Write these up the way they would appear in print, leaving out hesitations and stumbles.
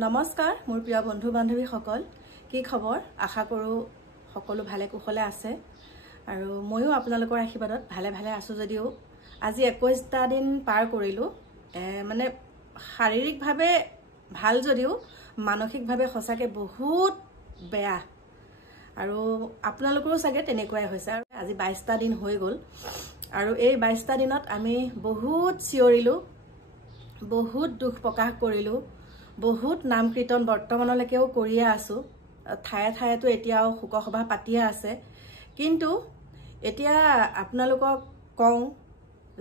নমস্কাৰ মোৰ প্ৰিয় বন্ধু বান্ধৱী সকল কি খবৰ আশা কৰো সকলো ভালে কুশলে আছে আৰু ময়ো আপোনালোকৰ আশীৰ্বাদত ভালে ভালে আছো যদিও আজি 21টা দিন পাৰ কৰিলো মানে শাৰীৰিকভাৱে ভাল যদিও মানসিকভাৱে সঁচাকে বহুত বেয়া আৰু আপোনালোকৰো চাগে তেনেকুৱাই হৈছে আৰু আজি 22টা দিন হৈ গল আৰু এই 22টা দিনত আমি বহুত চিঞৰিলো বহুত দুখ প্ৰকাশ কৰিলো বহুত নাম কীৰ্তন বৰ্তমানলৈকেও কৰিয়া আছো ঠায়ে ঠায়েতো এতিয়াও শোকসভা পাতিয়া আছে কিন্তু এতিয়া আপোনালোকক কওঁ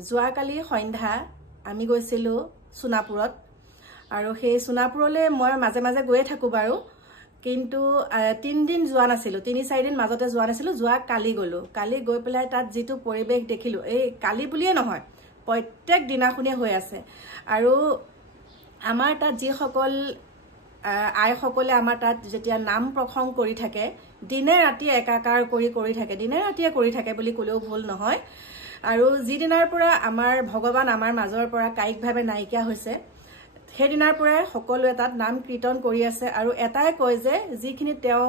যোৱাকালি সন্ধ্যা আমি গৈছিলো সোনাপুৰত আৰু সেই সোনাপুৰলৈ মই মাজে মাজে গৈয়ে থাকো বাৰু কিন্তু 3 দিন যোৱা নাছিলো 3-4 দিন মাজতে যোৱা নাছিলো যোৱা কালি গলো কালি গৈ পেলাই তাত যেটো পৰিবেশ দেখিলো এই কালি বুলিয়ে নহয় প্ৰত্যেক দিনাখনে হৈ আছে আৰু আমাৰ তাত যি সকল আই সকলে আমাৰ তাত যেতিয়া নাম প্ৰসংগ কৰি থাকে দিনে ৰাতি একাকাৰ কৰি থাকে দিনে ৰাতিয়ে কৰি থাকে বুলি কলেও ভুল নহয় আৰু যি দিনাৰ পৰা আমাৰ ভগৱান আমাৰ মাজৰ পৰা কায়িকভাৱে নাইকিয়া হৈছে সেই দিনাৰ পৰা সকলোৱে তাত নাম কীৰ্তন কৰি আছে আৰু এটাই কয় যে যিখিনি তেওঁ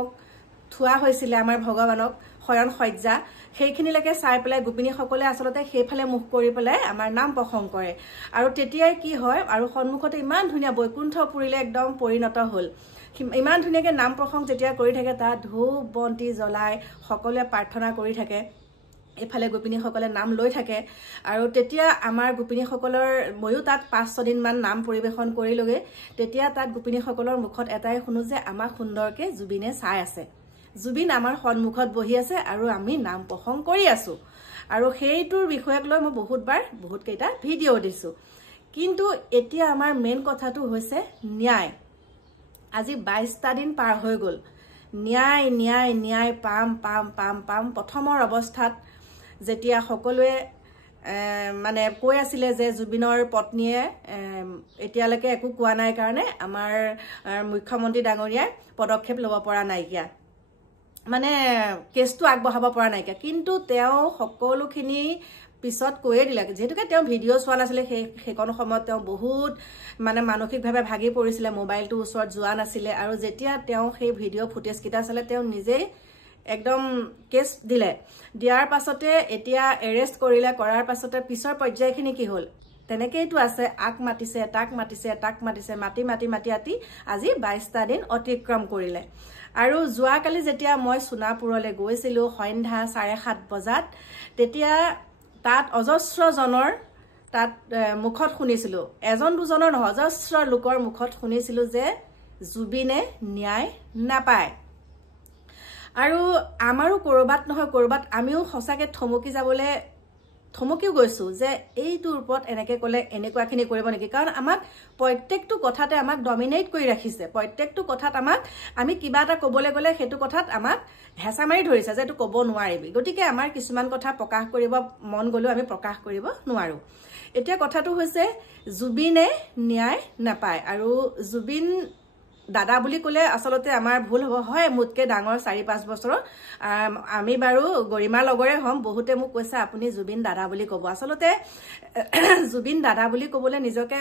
থুৱা হৈছিল আমাৰ ভগৱানক শয়ন সজ্জা সেইখিনিলৈকে চাই পেলাই গোপিনী সকলে আসলতে সেইফালে মুখ কৰি পেলাই আমাৰ নাম প্ৰসংগ কৰে আৰু তেতিয়াই কি হয় আৰু সন্মুখতে ইমান ধুনীয়া বৈকুণ্ঠ পুৰিলে একদম পৰিণত হল ইমান ধুনীয়াকে নাম প্ৰসংগ যেতিয়া কৰি থাকে তাত ধূপ বন্তি জ্বলাই সকলোৱে প্ৰাৰ্থনা কৰি থাকে এফালে গোপিনী সকলে নাম লৈ থাকে আৰু তেতিয়া আমাৰ গোপিনী সকলৰ ময়ো তাত 5-6 দিন মান নাম পৰিবেশন কৰি লগে তেতিয়া তাত গোপিনী সকলৰ মুখত এটাই শুনো যে আমাক সুন্দৰকে জুবিনে চাই আছে জুবিন আমাৰ সন্মুখত বহি আছে আৰু আমি নাম প্ৰসংগ কৰি আছো আৰু সেইটোৰ বিষয়ক লৈ মই বহুত কেইটা ভিডিও দিছো কিন্তু এতিয়া আমাৰ মেইন কথাটো হৈছে ন্যায় আজি 22টা দিন পাৰ হৈ গল ন্যায় পাম প্ৰথমৰ অৱস্থাত যেতিয়া সকলোৱে মানে কৈ আছিল যে জুবিনৰ পত্নীয়ে এতিয়ালৈকে একো কোৱা নাই কাৰণে আমাৰ মুখ্যমন্ত্ৰী ডাঙৰীয়াই পদক্ষেপ ল'ব পৰা নাইকিয়া মানে কেছটো আগবঢ়াব পৰা নাইকিয়া কিন্তু তেওঁ সকলোখিনি পিছত কৈয়ে দিলে যেহেতুকে তেওঁ ভিডিঅ' চোৱা নাছিলে সেইকণ সময়ত তেওঁ বহুত মানে মানসিকভাৱে ভাগি পৰিছিলে মোবাইলটো ওচৰত যোৱা নাছিলে আৰু যেতিয়া তেওঁ সেই ভিডিঅ' ফুটেজ কিটা চালে তেওঁ নিজেই একদম কেছ দিলে দিয়াৰ পাছতে এতিয়া এৰেষ্ট কৰিলে কৰাৰ পাছতে পিছৰ পৰ্যায়খিনি কি হল তেনেকেইটো আছে আক মাতিছে তাক মাতিছে মাতি আজি 22টা দিন অতিক্ৰম কৰিলে আৰু যোৱাকালি যেতিয়া মই সোনাপুৰলৈ গৈছিলো সন্ধ্যা 7:30 বজাত তেতিয়া তাত অজস্ৰ জনৰ তাত মুখত শুনিছিলো এজন দুজনৰ নহয় অজস্ৰ লোকৰ মুখত শুনিছিলো যে জুবিনে ন্যায় নাপায় আৰু আমাৰো কৰবাত নহয় কৰবাত আমিও সঁচাকে থমকিও গৈছো যে এইটোৰ ওপৰত এনেকে কলে এনেকুৱাখিনি কৰিব নেকি কাৰণ আমাক প্ৰত্যেকটো কথাতে আমাক ডমিনেট কৰি ৰাখিছে প্ৰত্যেকটো কথাত আমাক আমি কিবা এটা কবলৈ গলে হেতু কথাত আমাক হেঁচা মাৰি ধৰিছে যে এটো কব নোৱাৰিবি গতিকে আমাৰ কিছুমান কথা প্ৰকাশ কৰিব মন গলেও আমি প্ৰকাশ কৰিব নোৱাৰো এতিয়া কথাটো হৈছে জুবিনে ন্যায় নাপায় আৰু জুবিন দাদা বুলি কলে আসলতে আমাৰ ভুল হ'ব হয় মুতকে ডাঙৰ 4-5 বছৰৰ আমি বাৰু গৰিমাৰ লগৰে হম বহুতে মোক কৈছে আপুনি জুবিন দাদা বুলি কব আসলতে জুবিন দাদা বুলি কবলে নিজকে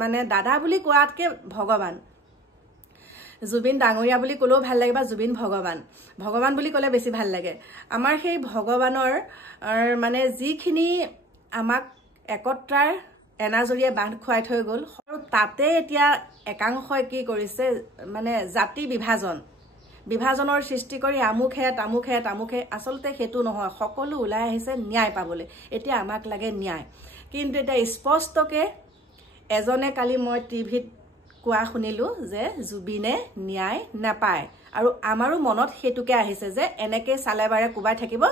মানে দাদা বুলি কোৱাতকে ভগৱান জুবিন ডাঙৰীয়া বুলি কলেও ভাল লাগে বা জুবিন ভগৱান বুলি কলে বেছি ভাল লাগে আমাৰ সেই ভগৱানৰ মানে যিখিনি আমাক একত্ৰাৰ এনাজৰিয়ে বান্ধ খুৱাই থৈ গল আৰু তাতে এতিয়া একাংশই কি কৰিছে মানে জাতি বিভাজনৰ সৃষ্টি কৰি আমুখে আসলতে হেতু নহয় সকলো ওলাই আহিছে ন্যায় পাবলৈ এতিয়া আমাক লাগে ন্যায় কিন্তু এটা স্পষ্টকে এজনে কালি মই টিভিত কোৱা শুনিলো যে জুবিনে ন্যায় নাপায় আৰু আমাৰো মনত হেতুকে আহিছে যে এনেকে চালেবাৰে কুবাই থাকিব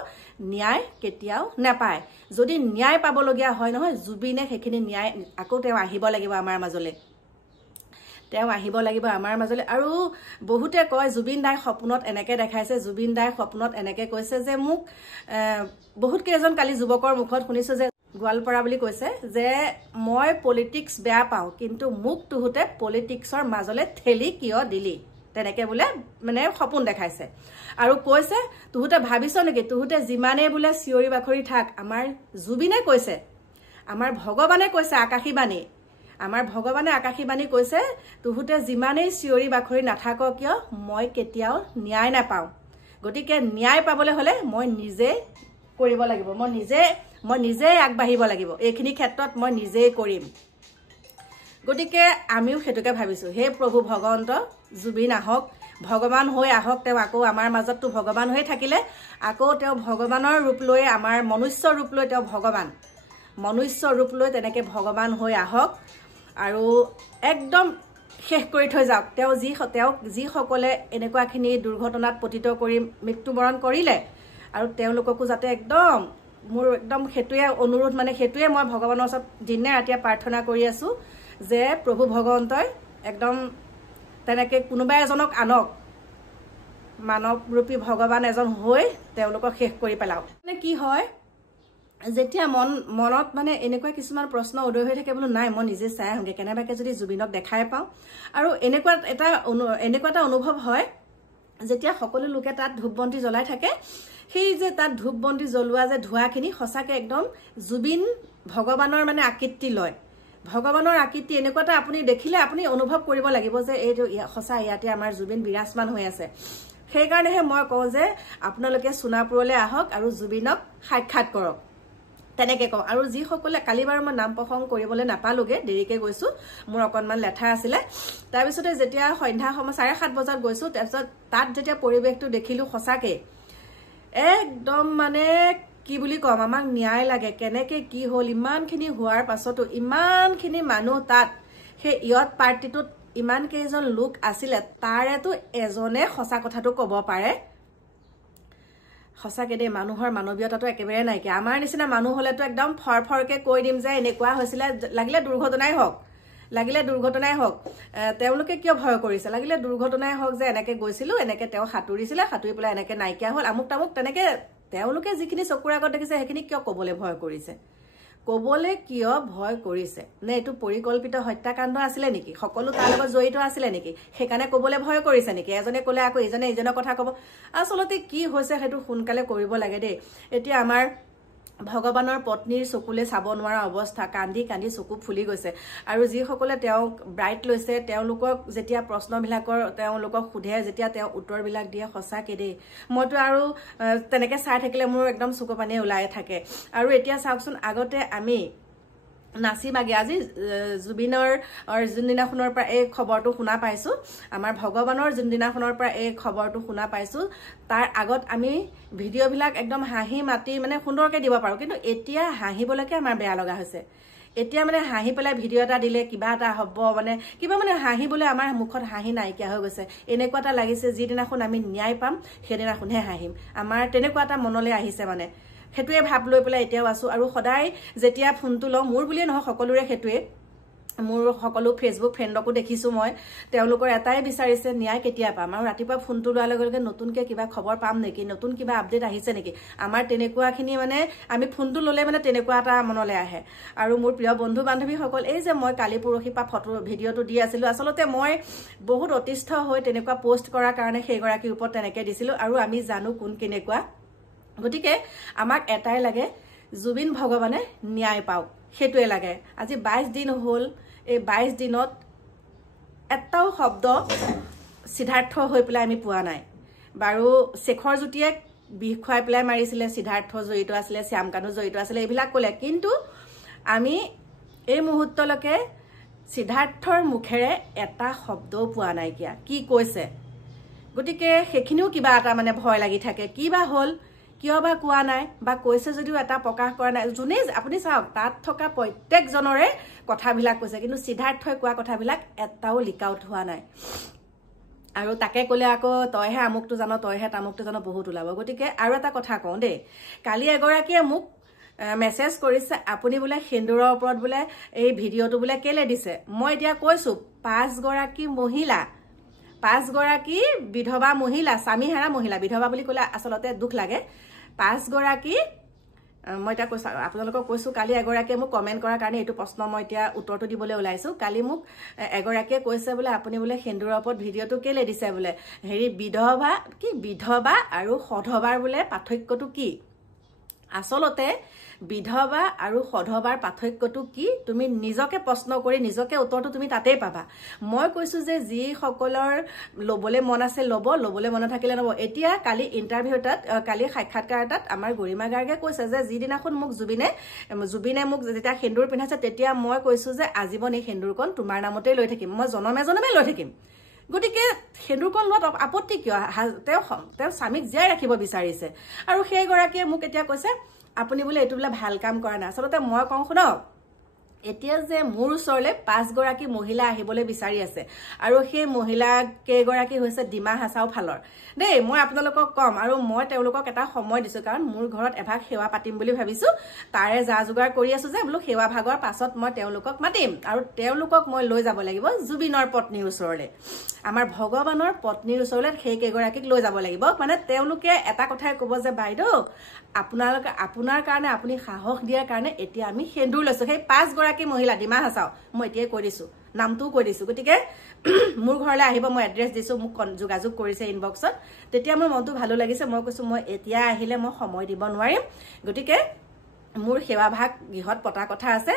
ন্যায় কেতিয়াও নাপায় যদি ন্যায় পাবলগীয়া হয় নহয় জুবিনে হেখিনি ন্যায় আকৌ তেওঁ আহিব লাগিব আমাৰ মাজলে আৰু বহুতে কয় জুবিন দাই সপোনত এনেকে দেখাইছে জুবিন দাই সপোনত এনেকে কৈছে যে মোক বহুত কেইজন কালি যুৱকৰ মুখত শুনিছো যে গোৱালপাৰা বুলি কৈছে যে মই পলিটিক্স বেয়া পাওঁ কিন্তু মোক তুহুতে পলিটিক্সৰ মাজলে ঠেলি কিয় দিলি তেনেকে বোলে মানে সপোন দেখাইছে আৰু কৈছে তুহুতে ভাবিছ নেকি তুহুতে যিমানে বোলে চিঞৰি বাখৰি থাক আমাৰ জুবিনে কৈছে আমাৰ ভগৱানে কৈছে আকাশীবাণী আমাৰ ভগৱানে আকাশী বাণী কৈছে তুহুতে যিমানেই চিঞৰি বাখৰি নাথাক কিয় মই কেতিয়াও ন্যায় নাপাওঁ গতিকে ন্যায় পাবলৈ হলে মই নিজে কৰিব লাগিব মই নিজে আগবাঢ়িব লাগিব এইখিনি ক্ষেত্ৰত মই নিজেই কৰিম গতিকে আমিও হেতুকে ভাবিছো হে প্ৰভু ভগৱন্ত জুবিন আহক ভগৱান হৈ আহক তেওঁ আকৌ আমাৰ মাজতটো ভগৱান হৈ থাকিলে আকৌ তেওঁ ভগৱানৰ ৰূপ লৈ আমাৰ মনুষ্য ৰূপ লৈ তেওঁ ভগৱান মনুষ্য ৰূপ লৈ তেনেকে ভগৱান হৈ আহক আৰু একদম শেষ কৰি থৈ যাওক তেওঁ যিসকলে এনেকুৱাখিনি দুৰ্ঘটনাত পতিত কৰি মৃত্যুবৰণ কৰিলে আৰু তেওঁলোককো যাতে একদম মোৰ একদম হেতুৱে অনুৰোধ মানে হেতুৱে মই ভগৱানৰ ওচৰত দিনে ৰাতিয়ে প্ৰাৰ্থনা কৰি আছো যে প্ৰভু ভগৱন্তই একদম তেনেকে কোনোবা এজনক আনক মানৱৰূপী ভগৱান এজন হৈ তেওঁলোকক শেষ কৰি পেলাওক মানে কি হয় যেতিয়া মনত মানে এনেকুৱা কিছুমান প্ৰশ্ন উদয় হৈ থাকে বোলো নাই মই নিজে চাই আহোঁগে কেনেবাকে যদি জুবিনক দেখাই পাওঁ আৰু এনেকুৱা এটা অনুভৱ হয় যেতিয়া সকলো লোকে তাত ধূপবন্তি জ্বলাই থাকে সেই যে তাত ধূপবন্তি জ্বলোৱা যে ধোঁৱাখিনি সঁচাকে একদম জুবিন ভগৱানৰ মানে আকৃতি লয় ভগৱানৰ আকৃতি এনেকুৱা এটা আপুনি দেখিলে আপুনি অনুভৱ কৰিব লাগিব যে এইটো সঁচা ইয়াতে আমাৰ জুবিন বিৰাজমান হৈ আছে সেইকাৰণেহে মই কওঁ যে আপোনালোকে সোণাপুৰলৈ আহক আৰু জুবিনক সাক্ষাৎ কৰক তেনেকে কওঁ আৰু যিসকলে কালি বাৰু মই নাম প্ৰসংগ কৰিবলৈ নাপালোগে দেৰিকে গৈছো মোৰ অকণমান লেঠা আছিলে তাৰপিছতে যেতিয়া সন্ধ্যা সময় 7:30 বজাত গৈছো তাৰপিছত তাত যেতিয়া পৰিৱেশটো দেখিলো সঁচাকে একদম মানে কি বুলি কম আমাক ন্যায় লাগে কেনেকে কি হল ইমানখিনি হোৱাৰ পাছতো ইমানখিনি মানুহ তাত সেই ইয়ত পাৰ্টিটোত ইমান কেইজন লোক আছিলে তাৰেতো এজনে সঁচা কথাটো ক'ব পাৰে সঁচাকে দেই মানুহৰ মানৱীয়তাটো একেবাৰে নাইকিয়া আমাৰ নিচিনা মানুহ হলেতো একদম ফৰফৰকে কৈ দিম যে এনেকুৱা হৈছিলে লাগিলে দুৰ্ঘটনাই হওক তেওঁলোকে কিয় ভয় কৰিছে লাগিলে দুৰ্ঘটনাই হওক যে এনেকে গৈছিলো এনেকে তেওঁ সাঁতুৰি পেলাই এনেকে নাইকিয়া হল আমুক তামুক তেনেকে তেওঁলোকে যিখিনি চকুৰ আগত দেখিছে সেইখিনি কিয় ক'বলৈ ভয় কৰিছে নে এইটো পৰিকল্পিত হত্যাকাণ্ড আছিলে নেকি সকলো তাৰ লগত জড়িত আছিলে নেকি সেইকাৰণে ক'বলৈ ভয় কৰিছে নেকি এজনে ক'লে আকৌ ইজনে ইজনৰ কথা ক'ব আচলতে কি হৈছে সেইটো সোনকালে কৰিব লাগে দেই এতিয়া আমাৰ ভগৱানৰ পত্নীৰ চকুলে চাব নোৱাৰা অৱস্থা কান্দি কান্দি চকু ফুলি গৈছে আৰু যিসকলে তেওঁক ব্ৰাইট লৈছে তেওঁলোকক যেতিয়া প্ৰশ্নবিলাকৰ তেওঁলোকক সোধে যেতিয়া তেওঁ উত্তৰবিলাক দিয়ে সঁচাকে দেই মইতো আৰু তেনেকে চাই থাকিলে মোৰ একদম চকু পানী ওলাই থাকে আৰু এতিয়া চাওকচোন আগতে আমি নাচি বাগি আজি জুবিনৰ যোনদিনাখনৰ পৰা এই খবৰটো শুনা পাইছো আমাৰ ভগৱানৰ যোনদিনাখনৰ পৰা এই খবৰটো শুনা পাইছো তাৰ আগত আমি ভিডিঅ'বিলাক একদম হাঁহি মাতি মানে সুন্দৰকে দিব পাৰো কিন্তু এতিয়া হাঁহিবলৈকে আমাৰ বেয়া লগা হৈছে এতিয়া মানে হাঁহি পেলাই ভিডিঅ' এটা দিলে কিবা এটা হ'ব মানে কিবা মানে হাঁহিবলৈ আমাৰ মুখত হাঁহি নাইকিয়া হৈ গৈছে এনেকুৱা এটা লাগিছে যিদিনাখন আমি ন্যায় পাম সেইদিনাখনহে হাঁহিম আমাৰ তেনেকুৱা এটা মনলৈ আহিছে মানে হেতুৱে ভাব লৈ পেলাই এতিয়াও আছো আৰু সদায় যেতিয়া ফোনটো লওঁ মোৰ বুলিয়ে নহয় সকলোৰে হেতুৱে মোৰ সকলো ফেচবুক ফ্ৰেণ্ডকো দেখিছো মই তেওঁলোকৰ এটাই বিচাৰিছে ন্যায় কেতিয়া পাম আৰু ৰাতিপুৱা ফোনটো লোৱাৰ লগে লগে নতুনকে কিবা খবৰ পাম নেকি নতুন কিবা আপডেট আহিছে নেকি আমাৰ তেনেকুৱাখিনি মানে আমি ফোনটো ল'লে মানে তেনেকুৱা এটা মনলৈ আহে আৰু মোৰ প্ৰিয় বন্ধু বান্ধৱীসকল এই যে মই কালি পৰহি পৰা ফটো ভিডিঅ'টো দি আছিলো আচলতে মই বহুত অতিষ্ঠ হৈ তেনেকুৱা পোষ্ট কৰাৰ কাৰণে সেইগৰাকীৰ ওপৰত তেনেকে দিছিলো আৰু আমি জানো কোন কেনেকুৱা গতিকে আমাক এটাই লাগে জুবিন ভগৱানে ন্যায় পাওক হেতুৱে লাগে আজি 22 দিন হ'ল এই 22 দিনত এটাও শব্দ সিদ্ধাৰ্থ হৈ পেলাই আমি পোৱা নাই বাৰু শেখৰ জ্যোতিয়ে বিষ খুৱাই পেলাই মাৰিছিলে সিদ্ধাৰ্থ জড়িত আছিলে শ্যামকানু জড়িত আছিলে এইবিলাক ক'লে কিন্তু আমি এই মুহূৰ্তলৈকে সিদ্ধাৰ্থৰ মুখেৰে এটা শব্দও পোৱা নাইকিয়া কি কৈছে গতিকে সেইখিনিও কিবা এটা মানে ভয় লাগি থাকে কি বা হ'ল কিয় বা কোৱা নাই বা কৈছে যদিও এটা প্ৰকাশ কৰা নাই যোনে আপুনি চাওক তাত থকা প্ৰত্যেকজনৰে কথাবিলাক কৈছে কিন্তু সিদ্ধাৰ্থই কোৱা কথাবিলাক এটাও লিক আউট হোৱা নাই আৰু তাকে ক'লে আকৌ তইহে আমুকটো জানো তইহে তামুকটো জানো বহুত ওলাব গতিকে আৰু এটা কথা কওঁ দেই কালি এগৰাকীয়ে মোক মেছেজ কৰিছে আপুনি বোলে সেন্দুৰৰ ওপৰত বোলে এই ভিডিঅ'টো বোলে কেলে দিছে মই এতিয়া কৈছো 5 গৰাকী বিধৱা মহিলা স্বামীহাৰা মহিলা বিধৱা বুলি ক'লে আচলতে দুখ লাগে 5 গৰাকী মই এটা কৈছো আপোনালোকক কৈছো কালি এগৰাকীয়ে মোক কমেন্ট কৰাৰ কাৰণে এইটো প্ৰশ্ন মই এতিয়া উত্তৰটো দিবলৈ ওলাইছো কালি মোক এগৰাকীয়ে কৈছে বোলে আপুনি বোলে সেন্দুৰৰ ওপৰত ভিডিঅ'টো কেলে দিছে বোলে হেৰি বিধৱা আৰু সধৱাৰ বোলে পাৰ্থক্যটো কি আচলতে বিধৱা আৰু সধৱাৰ পাৰ্থক্যটো কি তুমি নিজকে প্ৰশ্ন কৰি নিজকে উত্তৰটো তুমি তাতেই পাবা মই কৈছো যে যি সকলৰ লবলে মন আছে লবলে মন থাকিলে নব এতিয়া কালি ইন্টাৰভিউ এটাত কালি সাক্ষাৎকাৰ এটাত আমাৰ গৰিমা গাৰ্গে কৈছে যে যিদিনাখন মোক জুবিনে মোক যেতিয়া সেন্দুৰ পিন্ধাইছে তেতিয়া মই কৈছো যে আজীৱন এই সেন্দুৰকণ তোমাৰ নামতে লৈ থাকিম মই জনমে লৈ থাকিম গতিকে সেন্দুৰকণ লোৱাত আপত্তি কিয় তেওঁ স্বামীক জীয়াই ৰাখিব বিচাৰিছে আৰু সেই গৰাকীয়ে মোক এতিয়া কৈছে আপুনি বোলে এটো বোলে ভাল কাম কৰা না আচলতে মই কওঁ শুনক এতিয়া যে মোৰ ওচৰলে 5 গৰাকী মহিলা আহিবলৈ বিচাৰি আছে আৰু সেই মহিলা কেইগৰাকী হৈছে ডিমা হাছাও ফালৰ দেই মই আপোনালোকক কম আৰু মই তেওঁলোকক এটা সময় দিছো কাৰণ মোৰ ঘৰত এভাগ সেৱা পাতিম বুলি ভাবিছো তাৰে যা যোগাৰ কৰি আছো যে বোলো সেৱা ভাগৰ পাছত মই তেওঁলোকক মাতিম আৰু তেওঁলোকক মই লৈ যাব লাগিব জুবিনৰ পত্নীৰ ওচৰলে আমাৰ ভগৱানৰ পত্নীৰ ওচৰলে সেই কেইগৰাকীক লৈ যাব লাগিব মানে তেওঁলোকে এটা কথাই ক'ব যে বাইদেউ আপোনাৰ কাৰণে আপুনি সাহস দিয়াৰ কাৰণে এতিয়া আমি সেন্দুৰ লৈছো সেই 5 গৰাকী মহিলা ডিমা হাছাও মই এতিয়াই কৈ দিছো নামটোও কৈ দিছো গতিকে মোৰ ঘৰলৈ আহিব মই এড্ৰেছ দিছো মোক যোগাযোগ কৰিছে ইনবক্সত তেতিয়া মোৰ মনটো ভালো লাগিছে মই কৈছো মই এতিয়া আহিলে মই সময় দিব নোৱাৰিম গতিকে মোৰ সেৱা ভাগ গৃহত পতা কথা আছে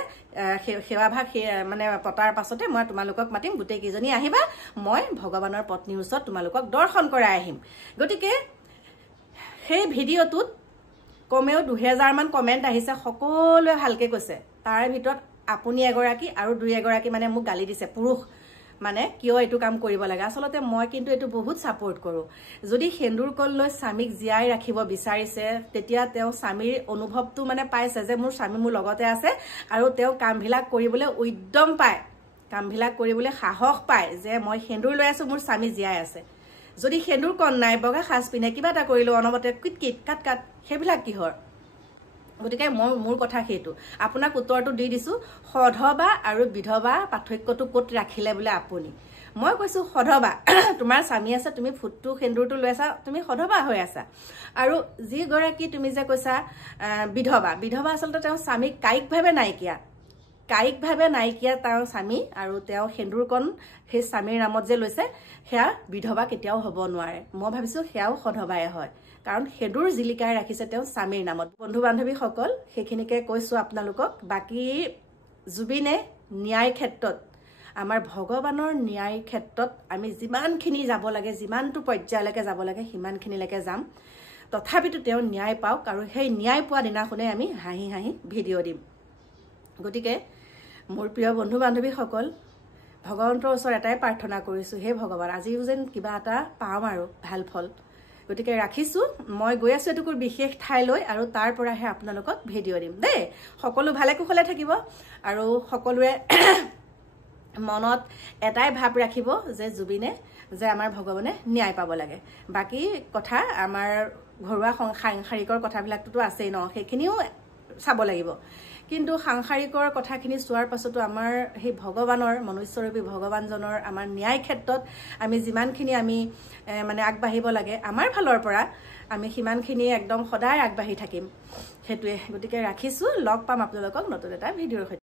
সেৱা ভাগ মানে পতাৰ পাছতে মই তোমালোকক মাতিম গোটেই কেইজনী আহিবা মই ভগৱানৰ পত্নীৰ ওচৰত তোমালোকক দৰ্শন কৰাই আহিম গতিকে সেই ভিডিঅ'টোত কমেও 2000 মান কমেন্ট আহিছে সকলোৱে ভালকে কৈছে তাৰ ভিতৰত আপুনি এগৰাকী আৰু দুই এগৰাকী মানে মোক গালি দিছে পুৰুষ মানে কিয় এটো কাম কৰিব লাগে আচলতে মই কিন্তু এটো বহুত সাপোৰ্ট কৰো যদি সেন্দুৰ কল লৈ স্বামীক জিয়াই ৰাখিব বিচাৰিছে তেতিয়া তেওঁ স্বামীৰ অনুভৱটো মানে পাইছে যে মোৰ স্বামী মোৰ লগতে আছে আৰু তেওঁ কামবিলাক কৰিবলৈ উদ্যম পায় কামবিলাক কৰিবলৈ সাহস পায় যে মই সেন্দুৰ লৈ আছো মোৰ স্বামী জিয়াই আছে যদি সেন্দুৰ কন নাই বগা সাজ পিনে কিবা এটা কৰিলো অনবতে কিট কাট হেবিলাক কিহৰ গতিকে মোৰ কথা হেতু আপোনাক উত্তৰটো দি দিছো সধবা আৰু বিধৱা পাৰ্থক্যটো ক'ত ৰাখিলে বলে আপুনি মই কৈছো সধবা তোমাৰ স্বামী আছে তুমি ফুটটো সেন্দুৰটো লৈছা তুমি সধবা হৈ আছা আৰু যি গৰাকী তুমি যে কৈছা বিধৱা আচলতে তেওঁ স্বামীক কায়িকভাৱে নাইকিয়া তাৰ স্বামী আৰু তেওঁ সেন্দুৰকণ সেই স্বামীৰ নামত যে লৈছে হেয়া বিধৱা কেতিয়াও হ'ব নোৱাৰে মই ভাবিছো হেয়াও সধবাই হয় কাৰণ সেন্দুৰ জিলিকাই ৰাখিছে তেওঁ স্বামীৰ নামত বন্ধু বান্ধৱী সকল সেইখিনিকে কৈছো আপোনালোকক বাকি জুবিনে ন্যায় ক্ষেত্ৰত আমাৰ ভগৱানৰ ন্যায় ক্ষেত্ৰত আমি যিমানখিনি যাব লাগে যিমানটো পৰ্যায়লৈকে যাব লাগে সিমানখিনিলৈকে যাম তথাপিতো তেওঁ ন্যায় পাওক আৰু সেই ন্যায় পোৱা দিনাখনে আমি হাঁহি ভিডিঅ' দিম গতিকে মোৰ প্ৰিয় বন্ধু বান্ধৱী সকল ভগৱন্তৰ ওচৰত এটাই প্ৰাৰ্থনা কৰিছো হে ভগৱান আজিও যেন কিবা এটা পাম আৰু ভাল ফল গতিকে ৰাখিছো মই গৈ আছো এটুকুৰ বিশেষ ঠাইলৈ আৰু তাৰ পৰাহে আপোনালোকক ভিডিঅ' দিম দেই সকলো ভালে কুশলে থাকিব আৰু সকলোৱে মনত এটাই ভাব ৰাখিব যে জুবিনে যে আমাৰ ভগৱানে ন্যায় পাব লাগে বাকি কথা আমাৰ ঘৰুৱা সাংসাৰিকৰ কথাবিলাকটো আছেই ন সেইখিনিও চাব লাগিব কিন্তু সাংসাৰিকৰ কথাখিনি চোৱাৰ পাছতো আমাৰ সেই ভগৱানৰ মনুষ্যৰূপী ভগৱানজনৰ আমাৰ ন্যায় ক্ষেত্ৰত আমি যিমানখিনি আমি মানে আগবাঢ়িব লাগে আমাৰ ফালৰ পৰা আমি সিমানখিনি একদম সদায় আগবাঢ়ি থাকিম হেতুৱে গতিকে ৰাখিছো লগ পাম আপোনালোকক নতুন এটা ভিডিঅ'ৰ